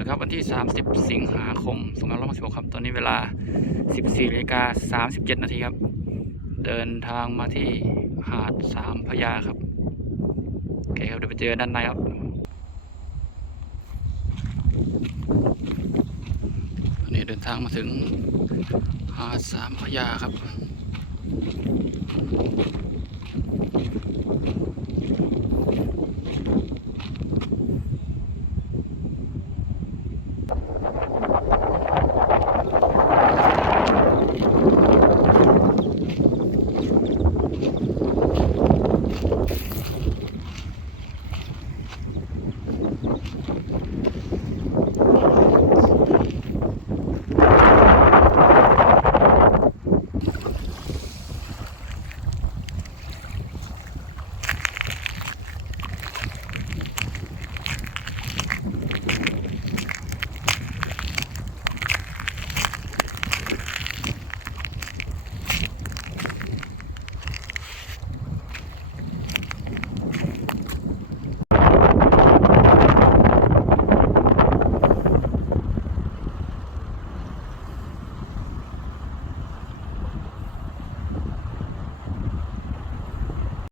นะครับวันที่ 30 สิงหาคม2566ครับ ตอนนี้เวลา 14นาฬิกา37 นาทีครับ เดินทางมาที่หาดสามพยาครับ โอเคครับ เดี๋ยวไปเจอด้านในครับอันนี้เดินทางมาถึงหาดสามพยาครับ